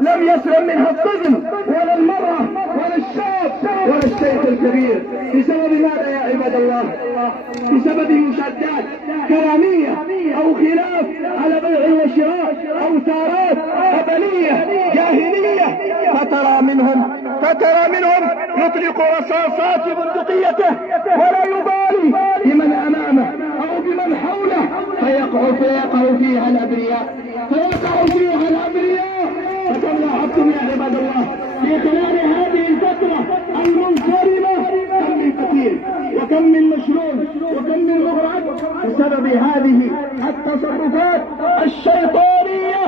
لم يسلم منها الطفل ولا المرأة ولا الشاب ولا الشيخ الكبير. بسبب ماذا يا عباد الله؟ بسبب مشادات كلامية أو خلاف على بيع وشراء أو ثارات قبلية جاهلية. فترى منهم يطلق رصاصات بندقيته ولا يبالي بمن أمامه أو بمن حوله، فيقع فيها الأبرياء. فكم لاحظتم يا عباد الله في خلال هذه الفترة المنصرمة كم من قتيل وكم من مشلول وكم من مغرق بسبب هذه التصرفات الشيطانية.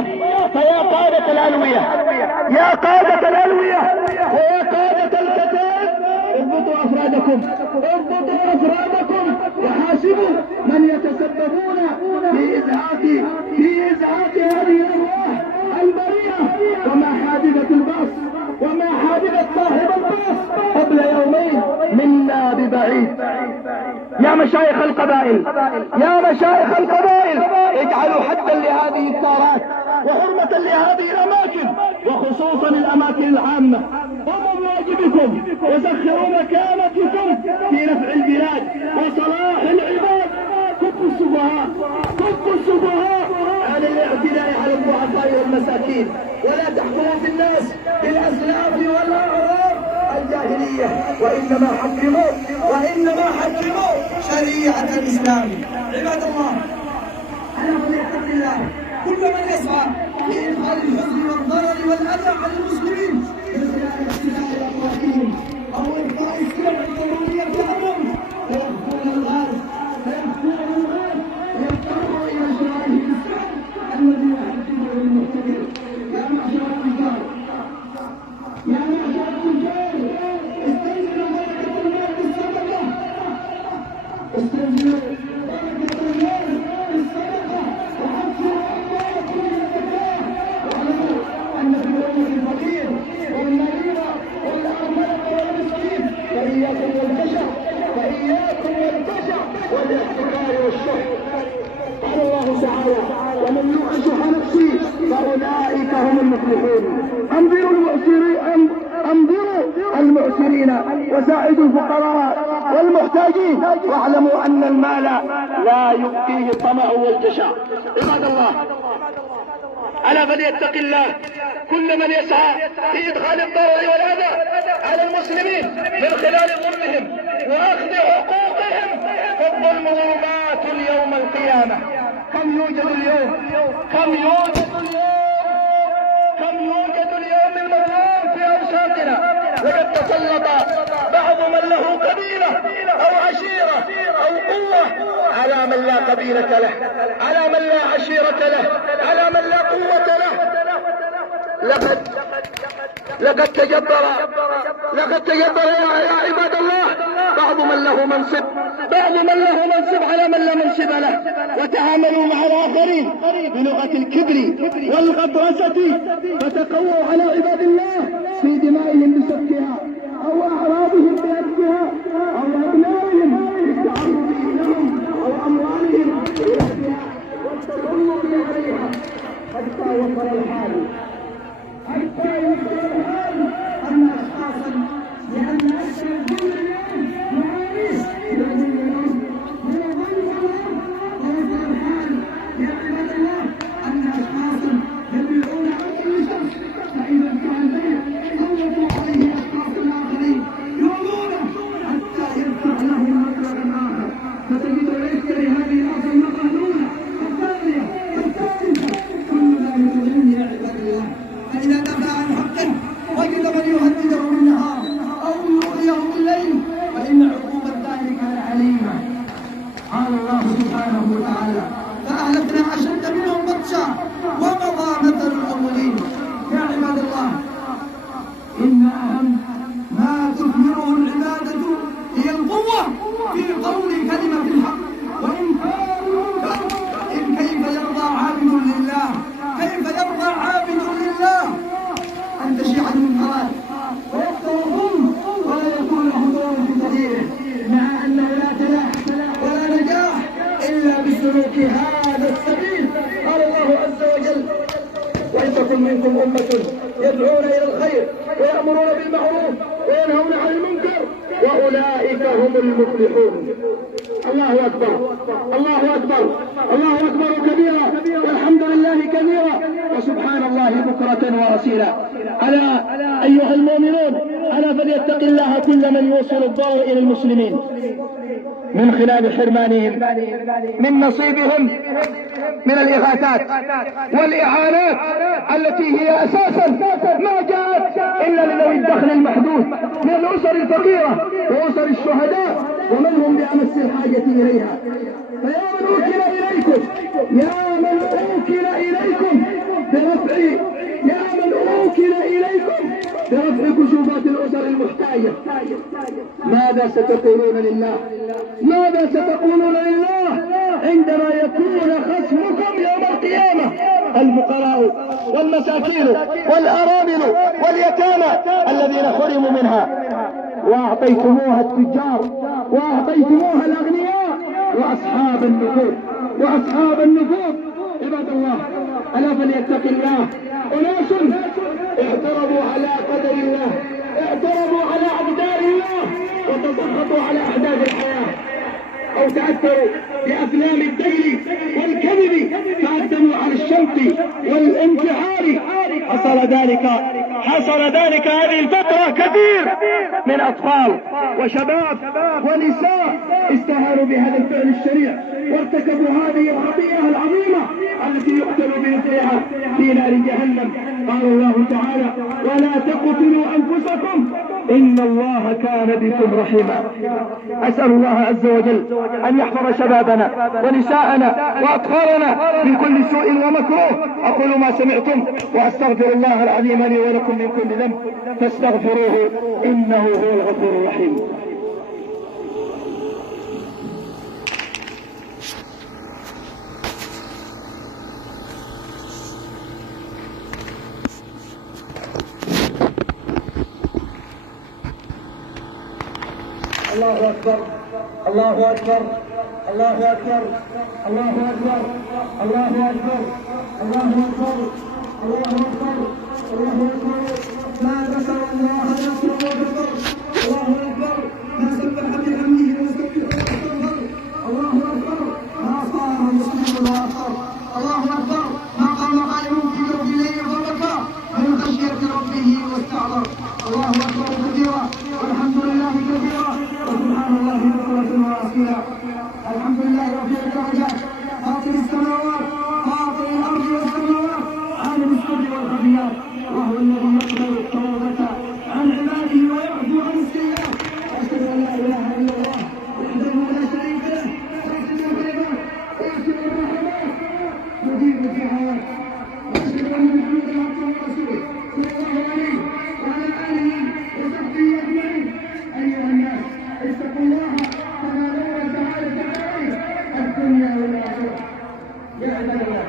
فيا قادة الألوية، يا قادة الألوية ويا قادة الكتائب، اضبطوا أفرادكم وحاسبوا من يتسببون في إزعاج هذه الأرواح البريئة. وما حادثة صاحب الباص قبل يومين منا ببعيد. يا مشايخ القبائل اجعلوا حدا لهذه الثارات وحرمة لهذه الأماكن، وخصوصا الأماكن العامة. قوموا بواجبكم وسخروا مكانتكم في نفع البلاد وصلاح العباد. كفوا السفهاء عن الاعتداء على الضعفاء والمساكين، ولا تحكموا في الناس بالأسلاف والأعراف الجاهلية، وإنما حكموا شريعة الإسلام. عباد الله، أنا فليتق الله كل من يسعى لإدخال الحزن والضرر والأذى على المسلمين من خلال اختلاف أقوالهم أو إبقاء السلع الضرورية لهم، فيخفون الغاز ويضطروا إلى شرائه السلع الذي يحكمه المحتكر. يا معشر التجار استنزلوا بركة المال بالصدقة، استنزلوا بركة المال بالصدقة وحفظوا أموالكم بالزكاة، واعلموا أن في الأمة الفقير والمريض والأرملة والمسكين فإياكم والبشع والاحتكار والشح. قال الله تعالى: ومن يوق شح نفسه فأولئك هم المفلحون. انظروا المعسرين وساعدوا الفقراء والمحتاجين، واعلموا أن المال لا يبقيه الطمع والجشع. عباد الله، ألا فليتق الله كل من يسعى في إدخال الضرر والأذى على المسلمين من خلال ظلمهم وأخذ حقوقهم، فالظلم ظلمات يوم القيامة. كم يوجد اليوم المظلوم في أوساطنا، وقد تسلط بعض من له قبيلة أو عشيرة أو قوة على من لا قبيلة له، على من لا عشيرة له، على من لا قوة له. لقد تجبر يا عباد الله بعض من له منصب على من لا منصب له، وتعاملوا مع الآخرين بلغة الكبر والغطرسة، فتقووا على عباد الله في دمائهم بسفكها أو أعراضهم بأرضها أو أبنائهم بالتعرض لهم أو أموالهم بأرضها والتسلط عليها، حتى وصل الحال أن أشخاصا لأن أشهر كل يوم معانيس يؤذون الأرض من ظلم الله. ووصل الحال يا عباد الله أن أشخاصا يبيعون عن كل شخص، فإذا كان بيع سلطوا عليه أشخاص آخرين يؤذونه حتى يدفع لهم مبلغا آخر، فتجد يشتري هذه الأرض المقهورة الثانية الثالثة. كل ذلك من يا عباد الله يدعون إلى الخير ويأمرون بالمعروف وينهون عن المنكر، وأولئك هم المفلحون. الله أكبر، الله أكبر، الله أكبر كبيرا، والحمد لله كبيرا، وسبحان الله بكرة وأصيلا. ألا أيها المؤمنون، ألا فليتق الله كل من يوصل الضوء إلى المسلمين من خلال حرمانهم من نصيبهم من الإغاثات والإعانات التي هي أساسا ما جاءت إلا لذوي الدخل المحدود من الأسر الفقيرة وأسر الشهداء ومن هم بأمس الحاجة إليها. فيا من أوكل إليكم، يا من أوكل إليكم برفع، يا من أوكل إليكم برفع كشوفات الأسر المحتاجة، ماذا ستقولون لله؟ ماذا ستقولون لله عندما يكون خصمكم يوم القيامة الفقراء والمساكين والأرامل واليتامى الذين حرموا منها، وأعطيتموها التجار وأعطيتموها الأغنياء وأصحاب النفوذ وأصحاب النفوذ. عباد الله، ألا فليتق الله أناس اعترضوا على قدر الله، اعترضوا على أقدار الله، وتسخطوا على أحداث الحياة، أو تأثروا بأفلام الدين والكذب فأقدموا على الشمس والانتحار. حصل ذلك هذه الفترة كثير من أطفال وشباب ونساء استهانوا بهذا الفعل الشريع وارتكبوا هذه الخطيئة العظيمة التي يقتل بمثلها في نار جهنم. قال الله تعالى: ولا تقتلوا أنفسكم إن الله كان بكم رحيما. أسأل الله عز وجل أن يحفظ شبابنا ونساءنا وأطفالنا من كل سوء ومكروه. أقول ما سمعتم وأستغفر الله العظيم لي ولكم من كل ذنب فاستغفروه إنه هو الغفور الرحيم. الله أكبر، الله أكبر، الله أكبر، الله أكبر، الله أكبر، الله أكبر، الله أكبر، الله أكبر. ما ذكر الله يذكر وذكر، الله أكبر. ما سبح بحمده وسبح واستغفر، الله أكبر. ما صار مسلم وأكبر، الله أكبر. ما قام قائم في جوف الليل فبكى من خشية ربه واستعظم، الله أكبر كبيرا والحمد لله كثيرا وسبحان الله بكرة وأصيلا. الحمد لله رفيع الدرجات فاطر السماوات فاطر الأرض والسماوات عالم السر والخفيات، وهو الذي يقبل التوبة عن عباده ويعفو عن السيئات. أشهد أن لا إله إلا الله وحده لا شريك له يغفر الخيرات ويغفر الرحمات يجيب الدعوات. وأشهد أن محمدا عبده ورسوله صلى الله عليه وعلى آله وصحبه أجمعين. أيها الناس، اتقوا الله كما نور سعادة عليه الدنيا والآخرة. يا عباد الله،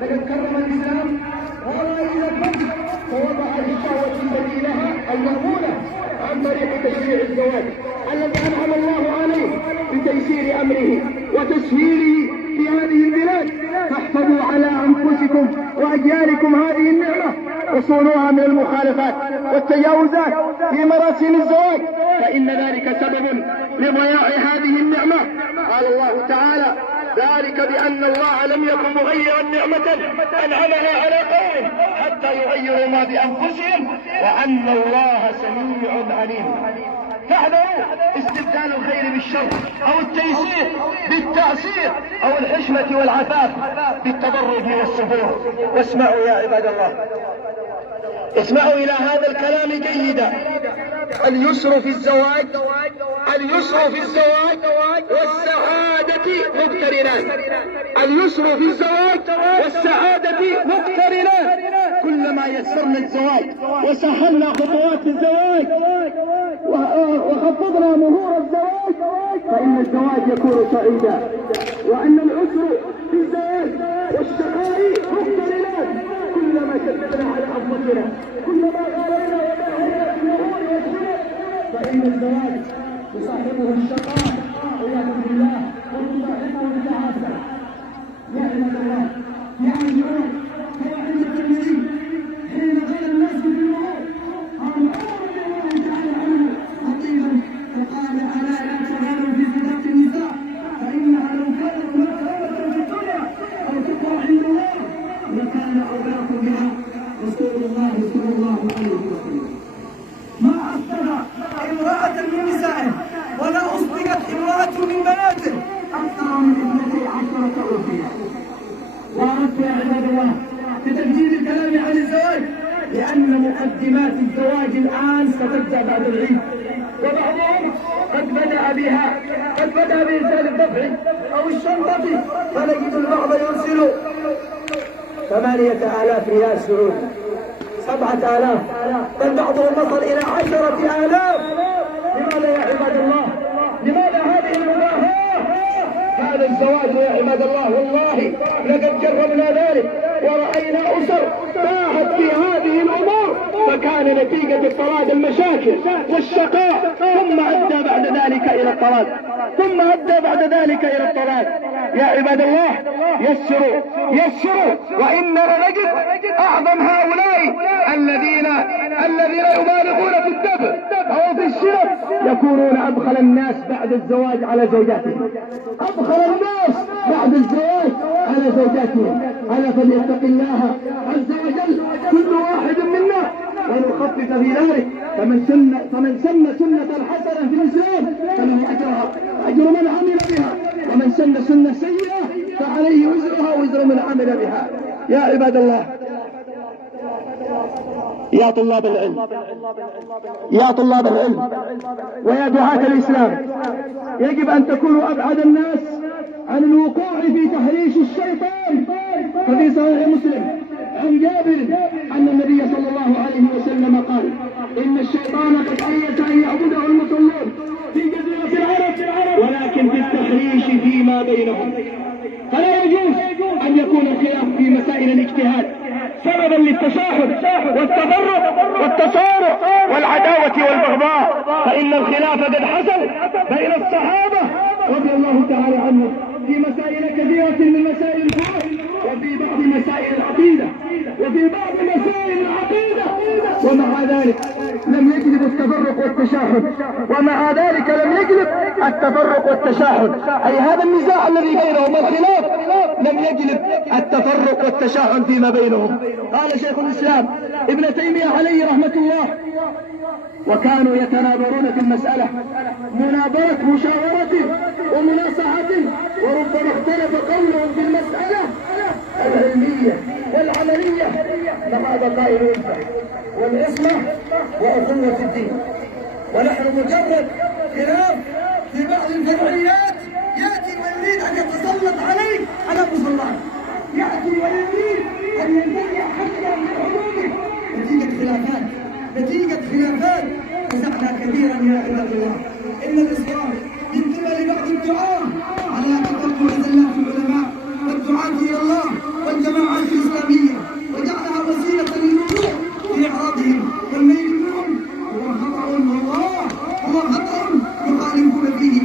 لقد كرم الإسلام غرائز الفرد ووضع للشهوة بديلها المأمونة عن طريق تشريع الزواج الذي أنعم الله عليه بتيسير أمره وتسهيله في هذه البلاد. فاحفظوا على أنفسكم وأجيالكم هذه النعمة وصونوها من المخالفات والتجاوزات في مراسم الزواج، فإن ذلك سبب لضياع هذه النعمة. قال الله تعالى: ذلك بأن الله لم يكن مغيرا نعمة أنعمها على قوم حتى يغيروا ما بأنفسهم وأن الله سميع عليم. فاحذروا استبدال الخير بالشر أو التيسير بالتعسير أو الحشمة والعفاف بالتضرج والسفور. واسمعوا يا عباد الله، اسمعوا إلى هذا الكلام جيدا. اليسر في الزواج، اليسر في الزواج والسعادة مقترنان. اليسر في الزواج والسعادة مقترنان. كلما يسرنا الزواج وسهلنا خطوات الزواج وخفضنا مهور الزواج فإن الزواج يكون سعيدا، وأن العسر في الزواج والشقاء مقترنان. كلما شددنا على أنفسنا، كلما غالينا وباهينا في الأمور والسنة فإن الزواج يصاحبه الشقاء والعياذ بالله ويصاحبه التعاسة. يا عباد الله، يا عزيزي، فوعد الترمذي حين قال رسول الله صلى الله عليه وسلم. ما أصدق امرأة من نسائه ولا أصدقت امرأة من بناته أكثر من 12 أوفية. وأردت يا عباد الله بتجديد الكلام عن الزواج، لأن مقدمات الزواج الآن ستبدأ بعد العيد، وبعضهم قد بدأ بإرسال الدفع أو الشنطة، فنجد البعض يرسل 8,000 ريال سعودي، 7,000، بل بعضهم وصل إلى 10,000. لماذا يا عباد الله؟ لماذا هذه المباهاة؟ هذا الزواج يا عباد الله والله لقد جربنا ذلك ورأينا أسر تاهت في هذه الأمور، فكان نتيجة الطلاق المشاكل والشقاء، ثم أدى بعد ذلك إلى الطلاق. يا عباد الله يسروا، وإننا نجد أعظم هؤلاء الذين يبالغون في الدفع أو في الشرك يكونون أبخل الناس بعد الزواج على زوجاتهم، ألا فليتق الله عز وجل كل واحد منا ونخفف في ذلك. فمن سن سنة حسنة في الإسلام فله أجر من عمل بها، ومن سن سنة سيئة فعليه وزرها وزر من عمل بها. يا عباد الله، يا طلاب العلم ويا دعاة الإسلام، يجب أن تكونوا أبعد الناس عن الوقوع في تحريش الشيطان. ففي صحيح مسلم عن جابر أن النبي صلى الله عليه وسلم قال: إن الشيطان قد أيس أن يعبده المصلون في جزيرة العرب، ولكن في التحريش فيما بينهم. فلا يجوز أن يكون الخلاف في مسائل الاجتهاد سببا للتشاحن والتفرق والتصارع والعداوة والبغضاء، فإن الخلاف قد حصل بين الصحابة رضي الله تعالى عنهم في مسائل كثيرة من مسائل الفقه، وفي بعض مسائل العقيدة، ومع ذلك لم يجلب التفرق والتشاحن، أي هذا النزاع الذي بينهم والخلاف لم يجلب التفرق والتشاحن فيما بينهم. قال شيخ الإسلام ابن تيمية عليه رحمة الله: وكانوا يتناظرون في المسألة مناظرة مشاورة ومناصحة، وربما اختلف قولهم في المسألة العلمية والعملية مع بقاء الألفة والعصمة وأخوة الدين. ونحن مجرد خلاف في بعض الفرعيات يأتي ويريد أن يتسلط عليك على مصلاه، يأتي ويريد أن ينتهي حتى من حدوده نتيجة خلافات فزعنا كثيرا يا عباد الله. إن الإصرار من قبل بعض الدعاة على تقدم زلات العلماء والدعاة إلى الله والجماعات الإسلامية وجعلها وسيلة للوقوع في إعراضهم والميل منهم هو خطأ يخالفون فيه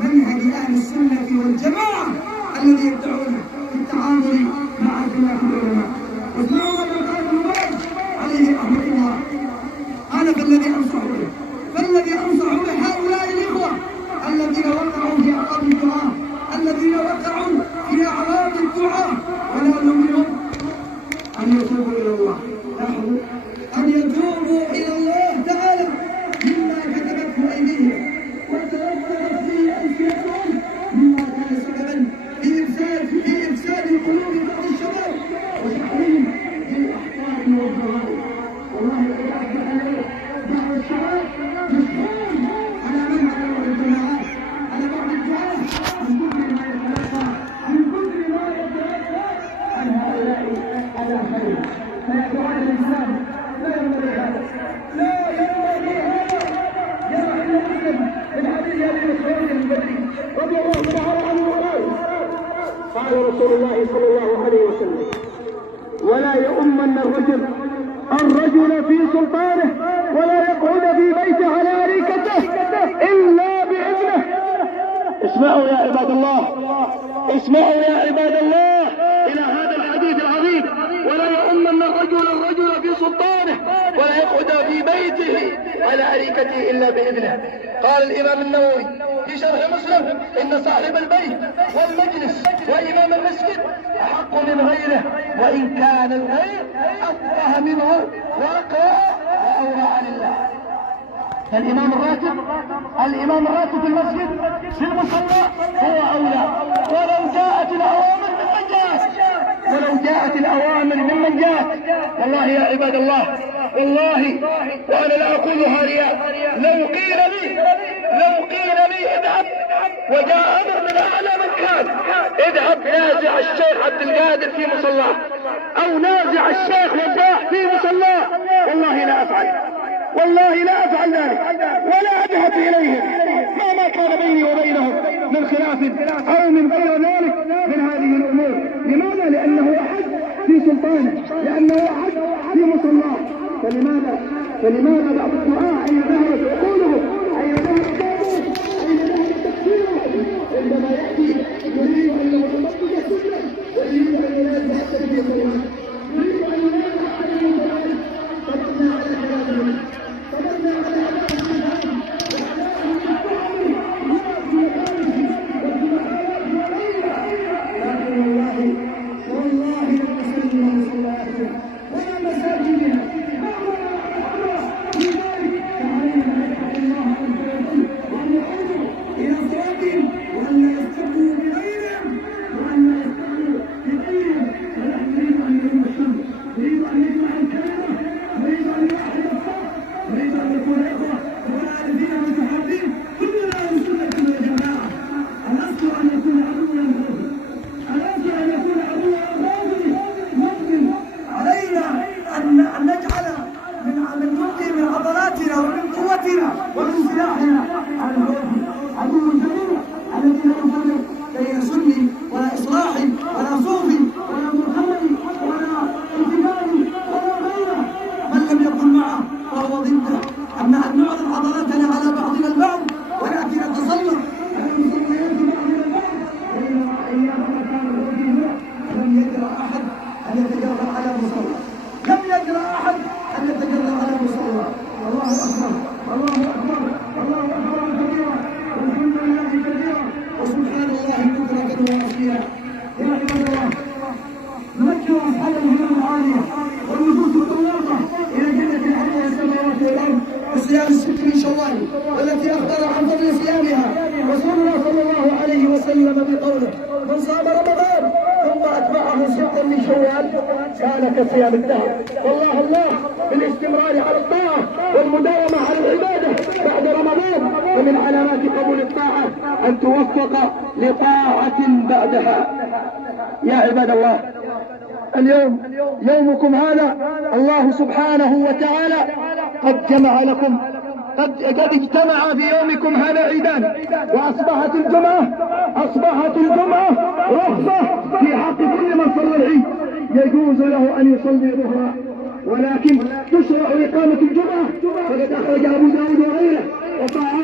منهج أهل السنة والجماعة الذي يدعون في التعامل مع خلاف العلماء. واسمعوا ما قال المبارك عليه رحمة الله: أنا فالذي أنصح بهؤلاء الإخوة الذين وقعوا في أعراض الدعاء، ولا نؤمنهم أن يتوبوا إلى الله، تعالى مما كتبته أيديهم وتوفرت فيه ألسنتهم مما كان سببا في إفساد قلوب بعض الشباب وتحريم للأحقاد والضرائب. والله قد أصبح بعض الشباب مسحور على منهج الجماعات، على بعض الدعاة من كثر ما يتلقى عن هؤلاء على خير. فيا دعاة الإسلام لا ينبغي هذا. جاء عند مسلم من حديث أبي مسعود البدري رضي الله تعالى عنه قال رسول الله صلى الله عليه وسلم: ولا يؤمن الرجل في سلطانه ولا يقعد في بيته على أريكته إلا بإذنه. اسمعوا يا عباد الله إلى هذا الحديث العظيم: ولا يؤمن الرجل في سلطانه ولا يقعد في بيته على أريكته إلا بإذنه. قال الإمام النووي في شرح مسلم: إن صاحب البيت والمجلس وإمام المسجد أحق من غيره، وإن كان الغير أفقه منه وأقوى وأورع لله. الإمام الراتب في المسجد في المصلى هو أولى، ولو جاءت الأوامر ممن جاءت. والله يا عباد الله، والله وأنا لا أقولها رياء، لو قيل لي اذهب وجاء أمر من أعلى مكان، اذهب نازع الشيخ عبد القادر في مصلاه أو نازع الشيخ وضاح في مصلاه، والله لا أفعل ذلك ولا أذهب إليهم مهما كان بيني وبينهم من خلاف أو من غير ذلك من هذه الأمور. لماذا؟ لأنه أحد في سلطانه، لأنه أحد في مصلاه. فلماذا بعض الدعاء أين ذهبت عقولهم، أين ذهب كتابهم، أين ذهب تفسيرهم عندما يأتي يريد أن يطبق السنة ويريد أن ينازع التكبير الصلاة، يريد أن ينازع التكبير الصلاة. صبرنا على كلامهم، صبرنا على أدائهم، وأدائهم بالطعم وبالطعم لكن والله لم نسلم صلاتهم ولا مساجدنا. ومن سلاحنا على عدو جميل الذي لا يفرق بين سني ولا اصلاحي ولا صوفي ولا محمدي ولا انتمائي ولا غيره، من لم يكن معه فهو ضده. اما ان نعرض عضلاتنا على بعضنا البعض وناتي نتسلط على مسميات بعضنا البعض بينما ايام مكان الوجه لم يجرأ احد ان يتجرأ على مصلى، لم يجرأ احد ان يتجرأ على مصلى. الله اكبر، الله أكبر، الله أكبر كبيرا، والحمد لله كثيرا، وسبحان الله بكرة وأصيلا. يا عباد الله، نذكر أصحاب الهمم العالية والنفوس الطلاقة إلى جنة عرضها السماوات والأرض بصيام الست من شوال، والتي أخبر عن فضل صيامها رسولنا صلى الله عليه وسلم بقوله: من صام رمضان ثم أتبعه ستا من شوال كان كصيام الدهر. والله الله بالاستمرار على الطاعة والمداومة على العبادة بعد رمضان، ومن علامات قبول الطاعة أن توفق لطاعة بعدها. يا عباد الله، اليوم يومكم هذا الله سبحانه وتعالى قد جمع لكم، قد اجتمع في يومكم هذا عيدان، وأصبحت الجمعة رخصة في حق كل من صلى العيد، يجوز له أن يصلي ظهرا، ولكن تشرع إقامة الجمعة، فقد أخرج أبو داود وغيره وصححه